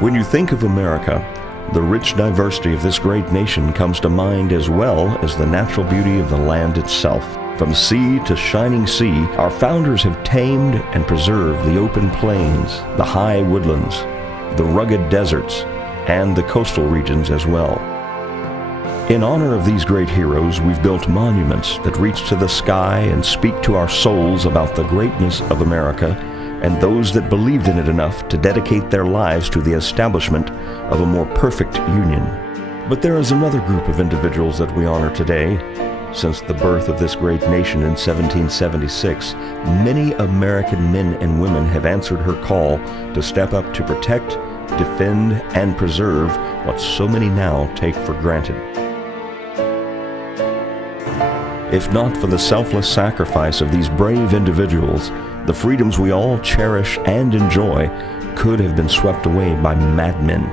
When you think of America, the rich diversity of this great nation comes to mind, as well as the natural beauty of the land itself. From sea to shining sea, our founders have tamed and preserved the open plains, the high woodlands, the rugged deserts, and the coastal regions as well. In honor of these great heroes, we've built monuments that reach to the sky and speak to our souls about the greatness of America and those that believed in it enough to dedicate their lives to the establishment of a more perfect union. But there is another group of individuals that we honor today. Since the birth of this great nation in 1776, many American men and women have answered her call to step up to protect, defend, and preserve what so many now take for granted. If not for the selfless sacrifice of these brave individuals, the freedoms we all cherish and enjoy could have been swept away by madmen,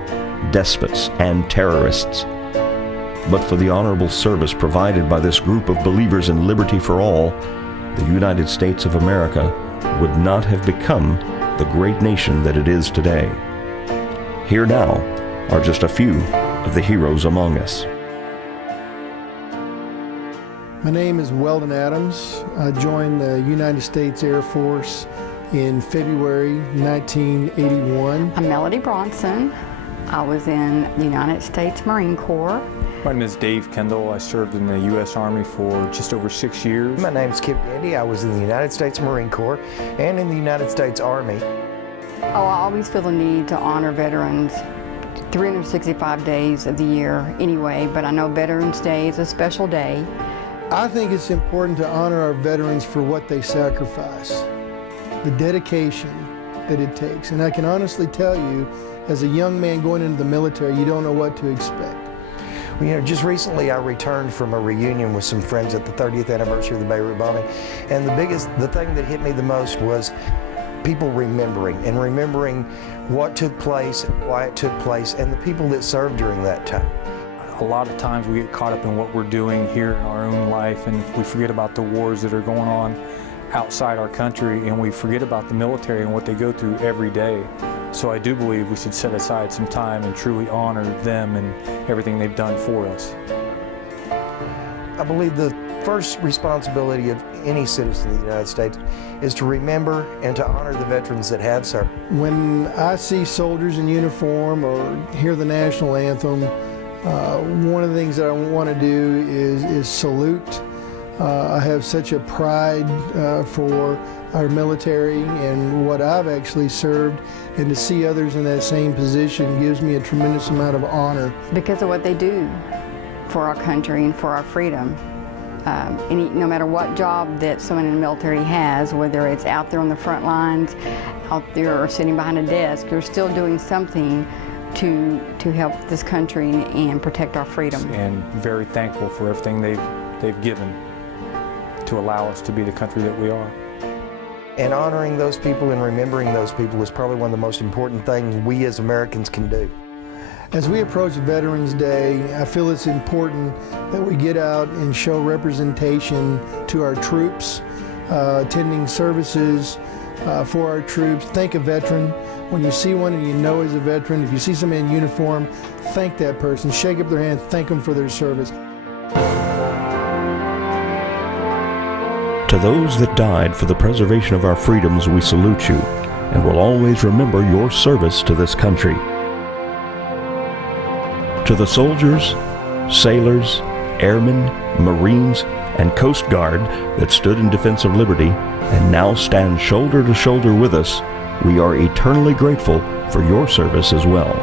despots, and terrorists. But for the honorable service provided by this group of believers in liberty for all, the United States of America would not have become the great nation that it is today. Here now are just a few of the heroes among us. My name is Weldon Adams. I joined the United States Air Force in February 1981. I'm Melody Bronson. I was in the United States Marine Corps. My name is Dave Kendall. I served in the U.S. Army for just over 6 years. My name's Kip Gandy. I was in the United States Marine Corps and in the United States Army. Oh, I always feel the need to honor veterans 365 days of the year anyway, but I know Veterans Day is a special day. I think it's important to honor our veterans for what they sacrifice, the dedication that it takes. And I can honestly tell you, as a young man going into the military, you don't know what to expect. Well, you know, just recently I returned from a reunion with some friends at the 30th anniversary of the Beirut bombing, and the thing that hit me the most was people remembering what took place, why it took place, and the people that served during that time. A lot of times we get caught up in what we're doing here in our own life, and we forget about the wars that are going on outside our country, and we forget about the military and what they go through every day. So I do believe we should set aside some time and truly honor them and everything they've done for us. I believe the first responsibility of any citizen of the United States is to remember and to honor the veterans that have served. When I see soldiers in uniform or hear the national anthem, one of the things that I want to do is salute. I have such a pride for our military and what I've actually served, and to see others in that same position gives me a tremendous amount of honor. Because of what they do for our country and for our freedom. No matter what job that someone in the military has, whether it's out there on the front lines, out there or sitting behind a desk, you're still doing something to help this country and protect our freedom. And very thankful for everything they've given to allow us to be the country that we are. And honoring those people and remembering those people is probably one of the most important things we as Americans can do. As we approach Veterans Day, I feel it's important that we get out and show representation to our troops, attending services for our troops. Thank a veteran. When you see one and you know he's a veteran, if you see somebody in uniform, thank that person. Shake up their hand, thank them for their service. To those that died for the preservation of our freedoms, we salute you and will always remember your service to this country. To the soldiers, sailors, airmen, Marines, and Coast Guard that stood in defense of liberty and now stand shoulder to shoulder with us, we are eternally grateful for your service as well.